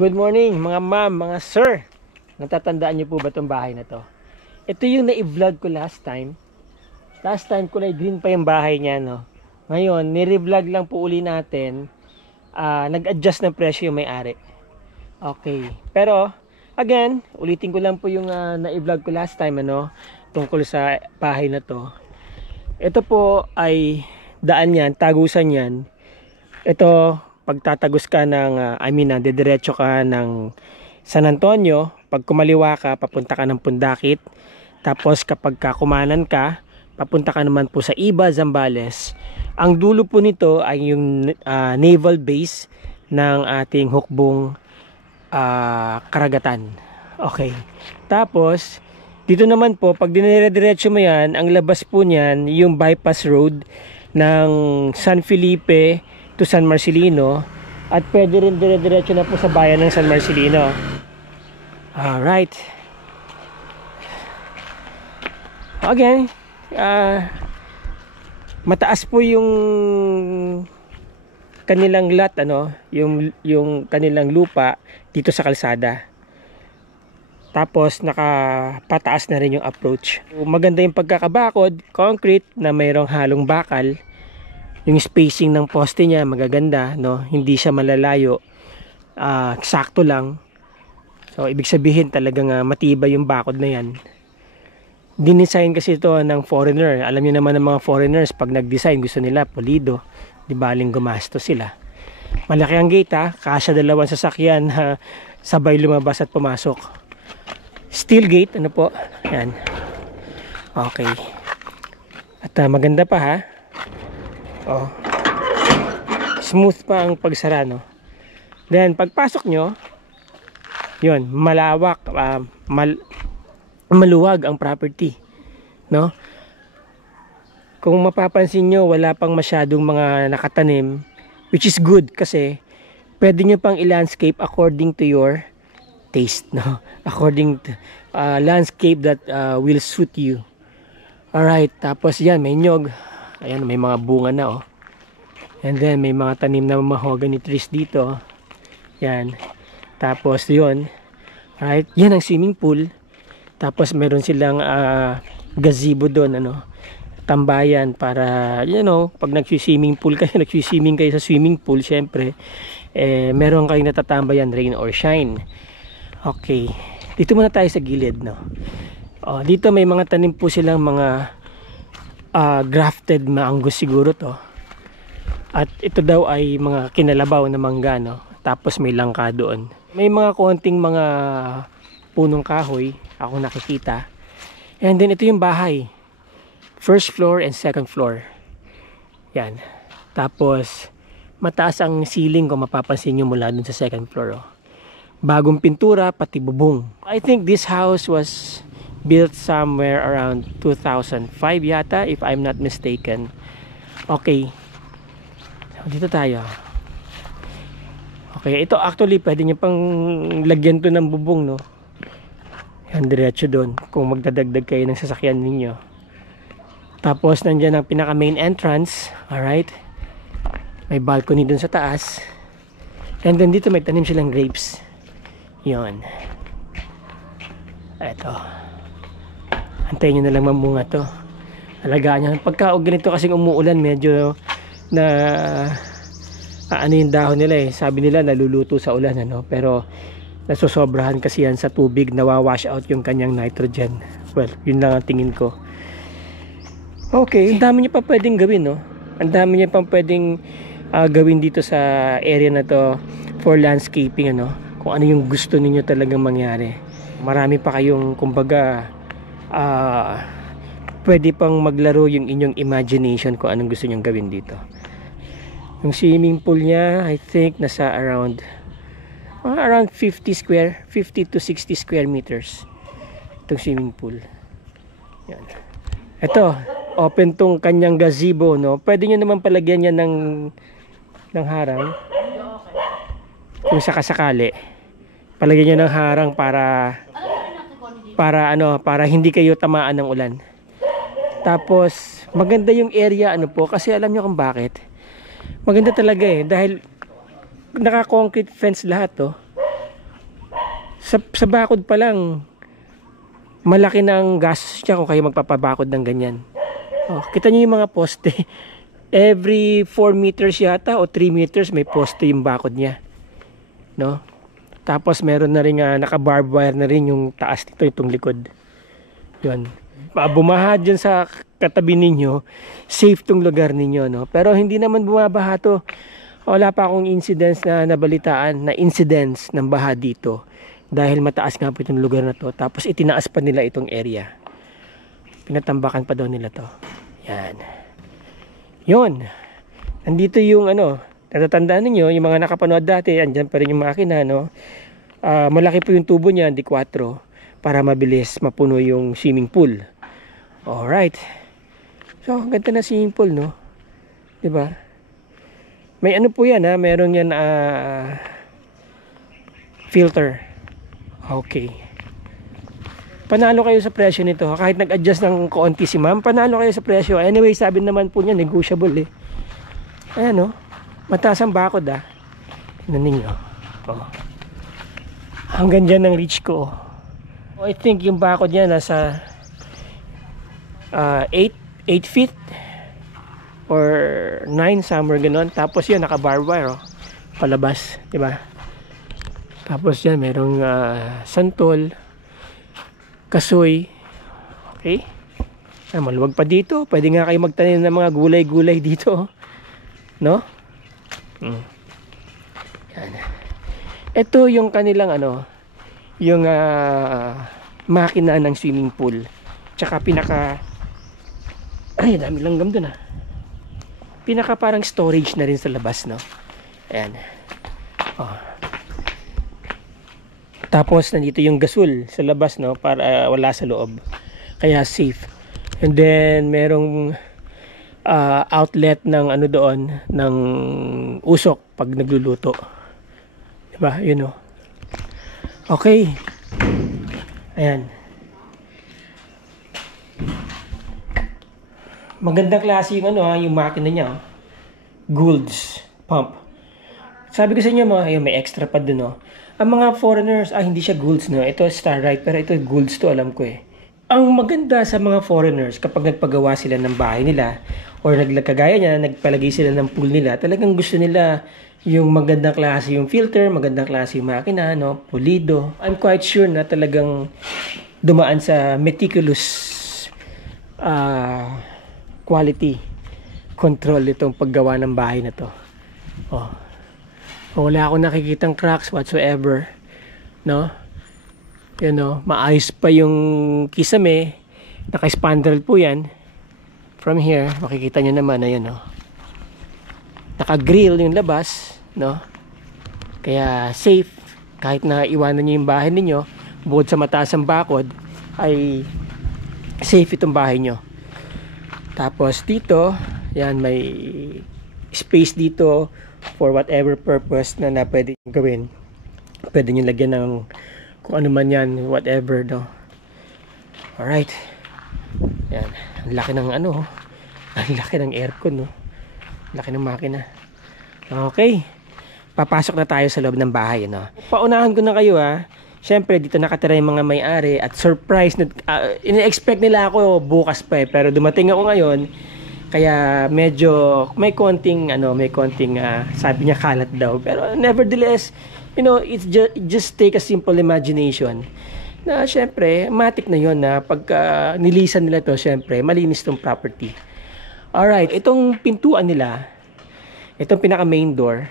Good morning mga ma'am, mga sir. Natatandaan niyo po ba itong bahay na to? Ito yung na-vlog ko last time. Last time kulay green pa yung bahay niya, no? Ngayon, nire-vlog lang po uli natin. Nag-adjust ng presyo yung may-ari. Okay. Pero, again, ulitin ko lang po yung na-vlog ko last time, ano? Tungkol sa bahay na to. Ito po ay daan yan, tagusan yan. Ito, pagtatagos ka ng, didiretso ka ng San Antonio, pag kumaliwa ka, papunta ka ng Pundakit. Tapos kapag kumanan ka, papunta ka naman po sa Iba, Zambales. Ang dulo po nito ay yung naval base ng ating hukbong karagatan. Okay. Tapos, dito naman po, pag dinire-diretso mo yan, ang labas po niyan, yung bypass road ng San Felipe to San Marcelino, at pwede rin dire-diretso na po sa bayan ng San Marcelino. Alright. Again, mataas po yung kanilang lot, ano, yung kanilang lupa dito sa kalsada. Tapos nakapataas na rin yung approach. Maganda yung pagkakabakod, concrete na mayroong halong bakal. Yung spacing ng poste niya magaganda, no? Hindi siya malalayo. Sakto lang. So ibig sabihin talagang matibay yung bakod na yan. Dinesign kasi ito ng foreigner. Alam niyo naman ng mga foreigners, pag nag-design gusto nila pulido. Di baling gumasto sila. Malaki ang gate, kasya dalawang sasakyan sabay lumabas at pumasok. Steel gate, ano po? Yan. Okay. At maganda pa, ha? Oh. Smooth pa ang pagsara, no? Then pagpasok nyo, yun, malawak, maluwag ang property, no? Kung mapapansin nyo, wala pang masyadong mga nakatanim, which is good kasi pwede nyo pang i-landscape according to your taste, no? According to landscape that will suit you. Alright, tapos yan, may nyog. Ayan, may mga bunga na, oh. And then may mga tanim na mahogany trees dito. Yan. Tapos yun. Alright, yan ang swimming pool. Tapos meron silang gazebo doon, ano, tambayan para, you know, pag nag-swimming pool kayo, nag-swimming kayo sa swimming pool, syempre, meron kayong natatambayan, rain or shine. Okay. Dito muna tayo sa gilid, no. Dito may mga tanim po silang mga grafted maangus siguro to. At ito daw ay mga kinalabaw na mangga, no? Tapos may langka doon. May mga konting mga punong kahoy ako nakikita. And then ito yung bahay. First floor and second floor. Yan. Tapos mataas ang ceiling kung mapapansin nyo mula dun sa second floor, oh. Bagong pintura, pati bubong. I think this house was built somewhere around 2005 yata, if I'm not mistaken. Okay. So, dito tayo. Okay, ito actually pwede nyo pang lagyan to ng bubong, no? Yan, diretso doon kung magdadagdag kayo ng sasakyan ninyo. Tapos nandyan ang pinaka main entrance. Alright, may balcony dun sa taas, and then dito may tanim silang grapes. Yon, eto, antayin nyo na lang mamunga to. Alagaan nyo pagka ganito kasing umuulan, medyo na ano yung dahon nila sabi nila naluluto sa ulan, ano? Pero nasosobrahan kasi yan sa tubig, nawawash out yung kanyang nitrogen. Well, yun lang ang tingin ko. Okay, ang dami nyo pa pwedeng gawin, no? Ang dami nyo pa pwedeng gawin dito sa area na to for landscaping, ano? Kung ano yung gusto niyo talagang mangyari. Marami pa kayong, kumbaga, pwede pang maglaro yung inyong imagination kung anong gusto nyong gawin dito. Yung swimming pool niya, I think nasa around 50 to 60 square meters itong swimming pool. Yan. Ito, open tong kanyang gazebo, no? Pwede nyo naman palagyan yan ng harang. Kung sakasakali, palagyan nyo ng harang para hindi kayo tamaan ng ulan. Tapos maganda yung area, ano po, kasi alam nyo kung bakit. Maganda talaga dahil naka-concrete fence lahat, to. Sa bakod pa lang malaki ng gastos niya kung kayo magpapabakod ng ganyan. Kita nyo yung mga poste. Every 4 meters yata o 3 meters may poste yung bakod niya, no? Tapos meron na rin naka-barbed wire na rin yung taas nito, itong likod. Yun. Bumaha dyan sa katabi ninyo, safe tong lugar ninyo, no? Pero hindi naman bumabaha to. Wala pa akong incidents na nabalitaan na incidents ng baha dito. Dahil mataas nga po itong lugar na to. Tapos itinaas pa nila itong area. Pinatambakan pa daw nila to. Yan. Yun. Nandito yung natatandaan ninyo, yung mga nakapanood dati, andyan pa rin yung makina, no? Malaki po yung tubo niya, di 4, para mabilis mapuno yung swimming pool. Alright. So, ganda na swimming pool, no? Diba? May po yan, ha? Meron yan filter. Okay. Panalo kayo sa presyo nito. Kahit nag-adjust ng konti si ma'am, panalo kayo sa presyo. Anyway, sabi naman po niya, negotiable Ayan, mataas ang bakod, Tingnan ninyo. Hanggang dyan ang reach ko. I think yung bakod niya nasa 8 feet or 9, somewhere ganon. Tapos yun, naka-barbed wire, palabas, diba? Tapos yan, merong santol, kasoy. Okay? Maluwag pa dito. Pwede nga kayo magtanim ng mga gulay-gulay dito, no? Yan. Ito yung kanilang yung makina ng swimming pool. Tsaka ay, dami langgam dun, pinaka parang storage na rin sa labas, no? Ayan. Tapos nandito yung gasol sa labas, no, para wala sa loob. Kaya safe. And then merong outlet ng doon, ng usok pag nagluluto. Diba? Yun, Okay. Ayan. Magandang klase yung yung makina niya, Gould's pump. Sabi ko sa inyo, may extra pa dun, Ang mga foreigners, hindi siya Gould's, no? Ito Starrite, pero ito Gould's to, alam ko Ang maganda sa mga foreigners, kapag nagpagawa sila ng bahay nila, or kagaya niya, nagpalagay sila ng pool nila, talagang gusto nila yung magandang klase yung filter, magandang klase yung makina, pulido. I'm quite sure na talagang dumaan sa meticulous quality control itong paggawa ng bahay na to. Wala akong nakikitang cracks whatsoever, no? Maayos pa yung kisame, naka-spandrel po yan. From here, makikita nyo naman, ayan, naka-grill yung labas, no? Kaya safe, kahit na iwanan nyo yung bahay ninyo, bukod sa mataas ang bakod, ay safe itong bahay nyo. Tapos dito, yan, may space dito for whatever purpose na pwede nyo gawin. Pwede nyo lagyan ng kung ano man yan, whatever, no? Alright. Yan. Ang laki ng ano, ang laki ng aircon, no? Ang laki ng makina. Okay. Papasok na tayo sa loob ng bahay, no? Paunahan ko na kayo, ha. Siyempre, dito nakatira yung mga may-ari at surprise na ini-expect nila ako bukas pa eh. Pero dumating ako ngayon, kaya medyo may konting sabi niya kalat daw. Pero nevertheless, you know, it's just take a simple imagination. Na siyempre, matik na yon na pagka nilisan nila to, siyempre, malinis tong property. Alright, itong pintuan nila, itong pinaka main door,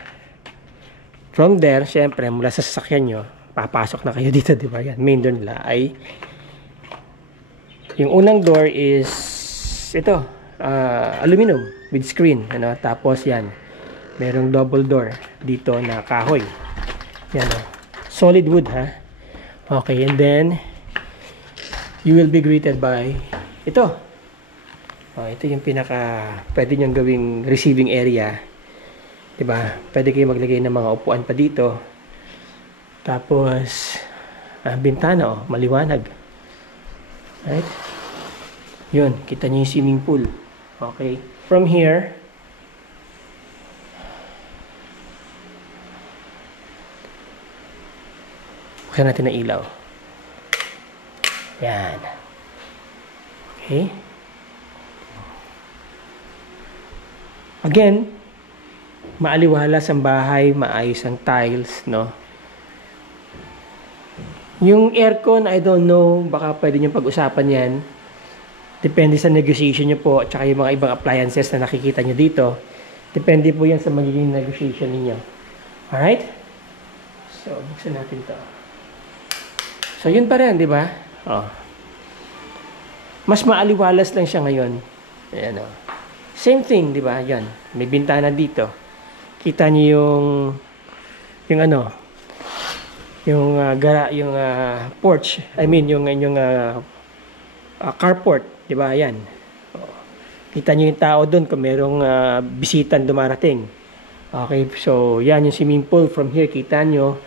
from there, siyempre, mula sa sasakyan nyo, papasok na kayo dito, di ba? Yan, main door nila ay yung unang door is ito, aluminum with screen, ano? Tapos yan, merong double door dito na kahoy. Yan, solid wood, ha? Okay, and then you will be greeted by ito. Ito yung pinaka pwede nyo gawing receiving area, di ba? Pwede kayo maglagay ng mga upuan pa dito. Tapos bintana, maliwanag. Right? Yun, kita nyo yung swimming pool. Okay. From here, buksan natin ang ilaw. Yan. Okay. Again, maaliwalas ang bahay, maayos ang tiles, no? Yung aircon, I don't know, baka pwede nyo pag-usapan yan. Depende sa negotiation nyo po, at saka yung mga ibang appliances na nakikita nyo dito. Depende po yan sa magiging negotiation ninyo. Alright? So, buksan natin to. So, yun pa rin, di ba? Oh. Mas maaliwalas lang siya ngayon. Ayan, oh. Same thing, di ba? Yan. May bintana dito. Kita nyo yung ano, yung porch, I mean yung carport, di ba? Yan. Kita niyo yung tao doon kung merong bisitan dumarating. Okay, so yan yung swimming pool. From here, kita nyo.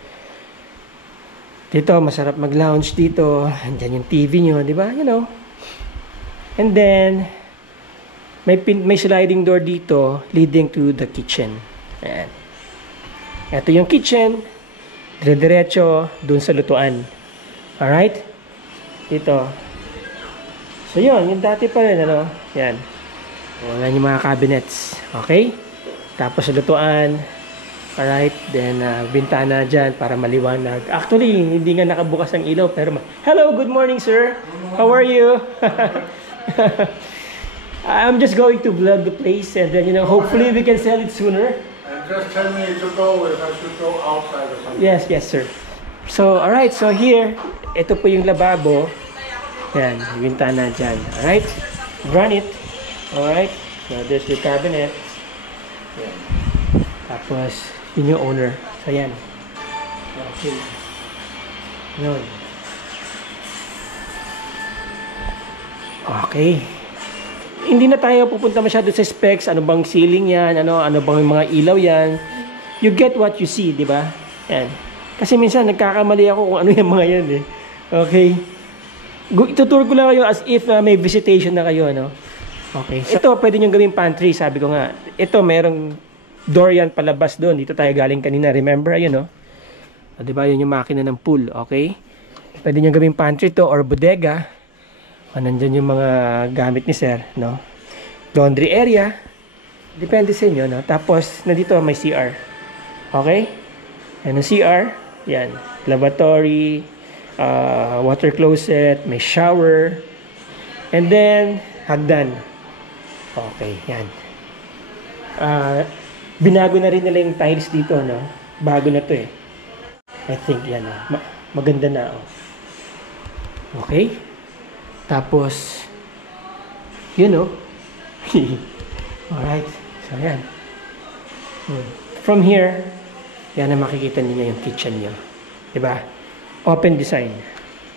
Dito, masarap mag-lounge dito. Andiyan yung TV nyo, di ba? You know. And then, may sliding door dito leading to the kitchen. Ayan. Ito yung kitchen. Dire-diretso dun sa lutuan. Alright? Dito. So yun, yung dati pa rin, ano? Yan. Wala yung mga cabinets. Okay? Tapos sa lutuan. Alright? Then, bintana dyan para maliwanag. Actually, hindi nga nakabukas ang ilaw. Pero, hello, good morning, sir. How are you? I'm just going to vlog the place and then, you know, hopefully we can sell it sooner. Just tell me to go if I should go outside or something. Yes, sir. So, alright. So, here, ito po yung lababo. Yan, bintana dyan. Alright? Granite. Alright? So, there's your cabinet. Yan. Tapos, yun yung owner. So, yan. Okay. Yun. Okay. Hindi na tayo pupunta masyado sa specs, ano bang ceiling yan, ano bang mga ilaw yan. You get what you see, di ba? Yan. Kasi minsan nagkakamali ako kung ano yung mga yan eh. Okay? Itutur ko lang kayo as if may visitation na kayo, no? Okay. So, ito, pwede nyo gawing pantry, sabi ko nga. Ito, merong door yan palabas doon. Dito tayo galing kanina. Remember, ayun, no? O, di ba, yun yung makina ng pool, okay? Pwede nyo gawing pantry to or bodega. Nandyan yung mga gamit ni sir, no? Laundry area. Depende sa inyo, no? Tapos, nandito may CR. Okay? Yan ang CR. Yan. Lavatory, water closet, may shower. And then, hagdan. Okay, yan. Binago na rin nila yung tiles dito, no? Bago na to eh. I think, yan. Maganda na, oh. Okay? Tapos, you know, alright, so yan. From here, yan na makikita niyo yung kitchen niyo. Diba? Open design.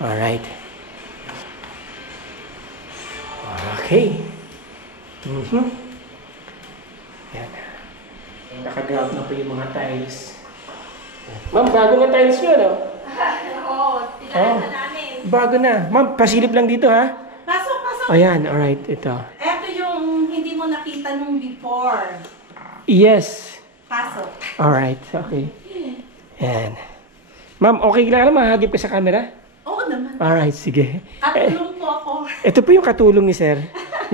Alright. Okay. Yan. nakaground na po yung mga tiles. Ma'am, bago na tiles nyo, no? Oo, pinalitan namin. Bago na. Ma'am, pasilip lang dito, ha? Pasok, pasok. Ayan, alright, ito. Ito yung hindi mo nakita nung before. Yes. Pasok. Alright, okay. Ayan. Ma'am, okay lang na mahagip ka sa camera? Oo naman. Alright, sige. Katulong po ako. Ito po yung katulong ni sir.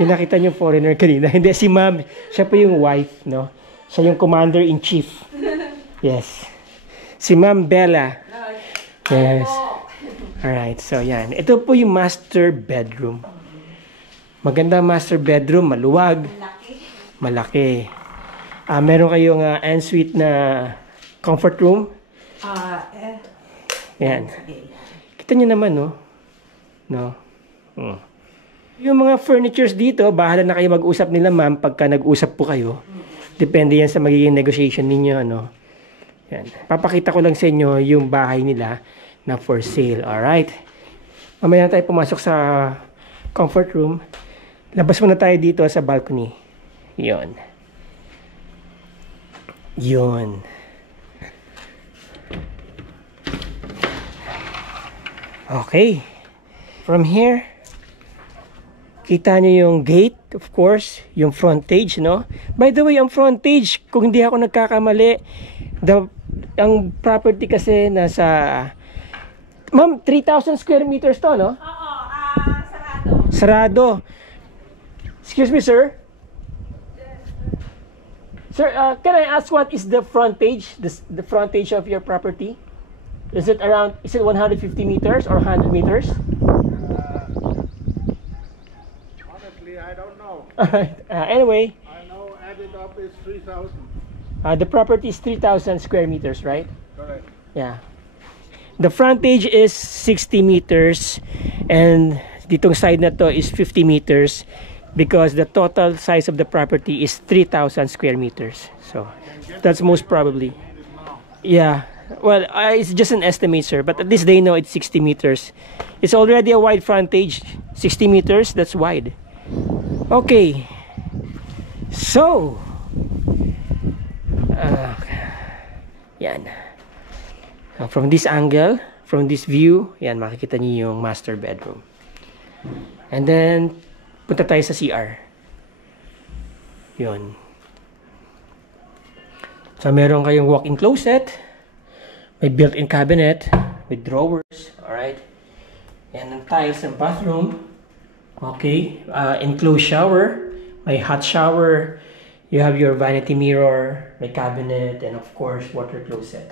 Yung nakita niyo foreigner kanina. Hindi, si ma'am. Siya po yung wife, no? Siya yung commander-in-chief. Yes. Si Ma'am Bella. Yes. Alright, so yan. Ito po yung master bedroom. Maganda master bedroom, maluwag. Malaki. Meron kayong ensuite na comfort room. Yan. Kita nyo naman, no? No? Yung mga furnitures dito, bahala na kayo mag-usap nila, ma'am, pagka nag-usap po kayo. Depende yan sa magiging negotiation ninyo, ano? Yan. Papakita ko lang sa inyo yung bahay nila na for sale, alright? Mamaya na tayo pumasok sa comfort room. Labas muna tayo dito sa balcony. Yon. Yon. Okay. From here, kita nyo yung gate, of course, yung frontage, no? By the way, ang frontage, kung hindi ako nagkakamali, ang property kasi nasa, ma'am, 3,000 square meters to, no? Oo, sarado. Sarado. Excuse me, sir. Sir, can I ask what is the frontage, the frontage of your property? Is it 150 meters or 100 meters? Honestly, I don't know. Alright, anyway, I know added up is 3,000. the property is 3,000 square meters, right? Correct. Yeah. The frontage is 60 meters and ditong side na to is 50 meters because the total size of the property is 3,000 square meters. So, that's most probably. Yeah. Well, it's just an estimate, sir, but at least they know it's 60 meters. It's already a wide frontage. 60 meters, that's wide. Okay. So, yan. From this angle, from this view, yan, makikita niyo yung master bedroom. And then, punta tayo sa CR. Yun. So, meron kayong walk-in closet. May built-in cabinet with drawers. Alright. Yan ang tiles ng bathroom. Okay. Enclosed shower. May hot shower. You have your vanity mirror. May cabinet. And of course, water closet.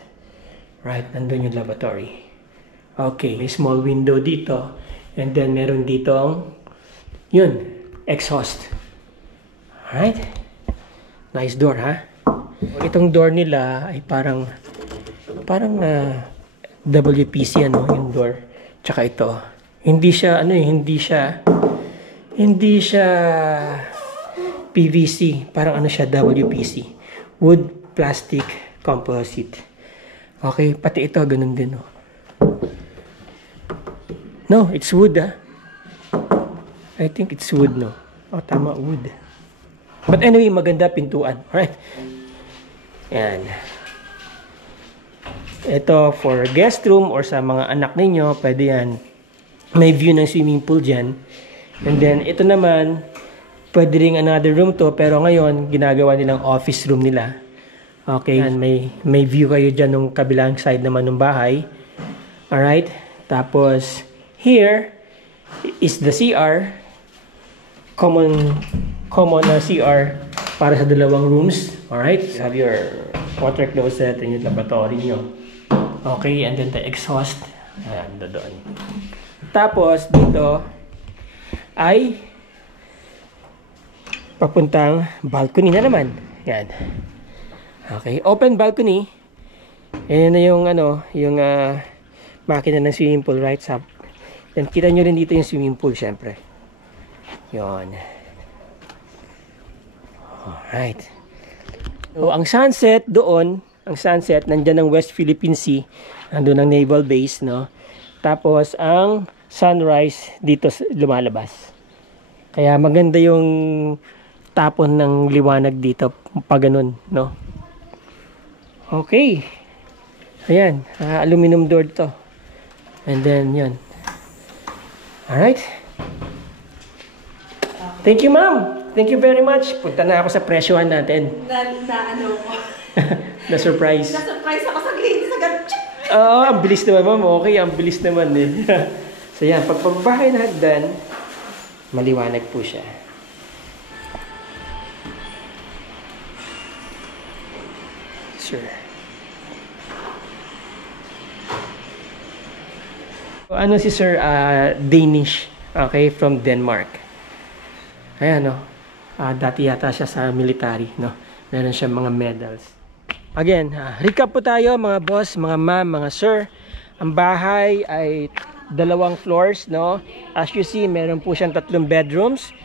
Right. Nandun yung lavatory. Okay. May small window dito. And then meron dito ang yun. Exhaust. Alright. Nice door, ha? Itong door nila ay parang WPC ano yung door. Tsaka ito. Hindi siya PVC, parang ano siya WPC. Wood plastic composite. Okay, pati ito ganun din, no. No, it's wood, ah. I think it's wood, no. Oh, tama, wood. But anyway, maganda pintuan. Alright. Yan. Ito for guest room or sa mga anak ninyo, pwede yan. May view ng swimming pool dyan. And then, ito naman, pwede rin another room to, pero ngayon, ginagawa nilang office room nila. Okay, and may view kayo dyan ng kabilang side naman ng bahay. Alright, tapos, here is the CR. Common CR para sa dalawang rooms. Alright, you have your water closet and yung laboratory nyo. Okay, and then the exhaust. Ayan, doon. Tapos, dito ay papuntang balcony na naman. Yan. Okay, open balcony. Ayan na yung yung makina ng swimming pool right sa. Then kita nyo rin dito yung swimming pool syempre. Yon. Alright. So, ang sunset doon, nandyan ang West Philippine Sea. Nandun ang naval base, no? Tapos, ang sunrise dito lumalabas. Kaya maganda yung tapon ng liwanag dito pag ganun, no? Okay. Ayan, aluminum door to. And then, yun. Alright. Thank you, ma'am. Thank you very much. Punta na ako sa presyohan natin. Ano ko. Na-surprise. Na-surprise ako sa glinis agad. Oo, ang bilis naman, ma'am. Okay, ang bilis naman din. So, yan. Pag pagbahay na hagdan, maliwanag po siya. Sure. Ano si Sir Danish, okay, from Denmark. Ayan, no. Dati yata siya sa military, no. Meron siya mga medals. Again, recap po tayo mga boss, mga ma'am, mga sir. Ang bahay ay 2 floors, no. As you see, meron po siyang 3 bedrooms,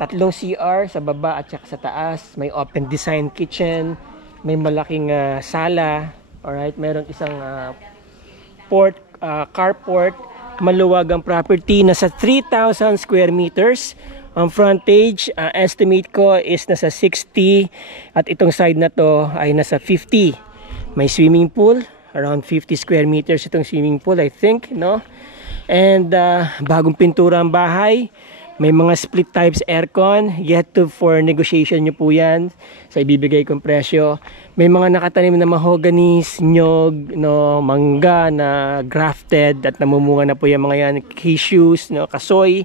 3 CR sa baba at saka sa taas. May open design kitchen, may malaking sala, alright, meron isang carport, maluwag ang property, nasa 3,000 square meters. Ang frontage, estimate ko is nasa 60 at itong side na to ay nasa 50. May swimming pool, around 50 square meters itong swimming pool, I think, no? And bagong pintura ang bahay. May mga split types aircon, yet to for negotiation nyo po yan sa ibibigay kong presyo. May mga nakatanim na mahoganis, nyog, no, mangga na grafted at namumunga na po yung mga yan, cashews, no, kasoy.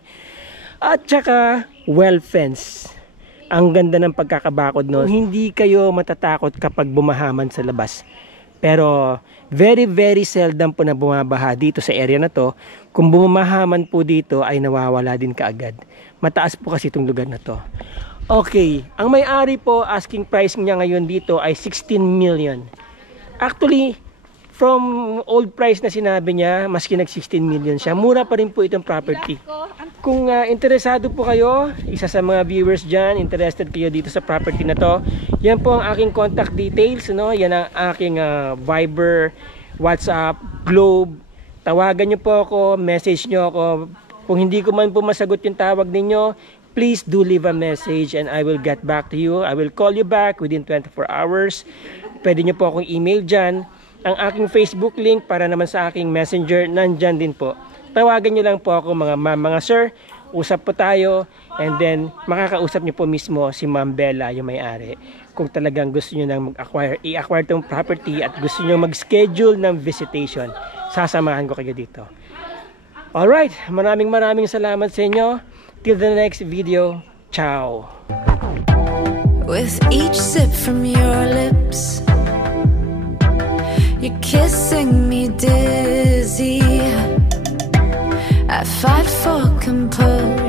At saka well fence. Ang ganda ng pagkakabakod, no. Hindi kayo matatakot kapag bumahaman sa labas. Pero very seldom po na bumabaha dito sa area na to. Kung bumahaman po dito ay nawawala din kaagad. Mataas po kasi itong lugar na to. Okay, ang may-ari po, asking price niya ngayon dito ay 16 million. Actually, from old price na sinabi niya, maski nag 16 million siya, mura pa rin po itong property. Kung interesado po kayo, isa sa mga viewers dyan, interested kayo dito sa property na to, yan po ang aking contact details, no? Yan ang aking Viber, WhatsApp, Globe. Tawagan nyo po ako, message nyo ako. Kung hindi ko man po masagot yung tawag ninyo, please do leave a message and I will get back to you. I will call you back within 24 hours. Pwede nyo po akong email dyan. Ang aking Facebook link para naman sa aking messenger, nandyan din po. Tawagan nyo lang po ako mga ma'am, mga sir. Usap po tayo and then makakausap nyo po mismo si Ma'am Bella, yung may-ari. Kung talagang gusto nyo nang mag-acquire, i-acquire itong property at gusto nyo mag-schedule ng visitation, sasamahan ko kayo dito. Alright, maraming salamat sa inyo. Till the next video, ciao! With each sip from your lips, you're kissing me dizzy. I fight for composure.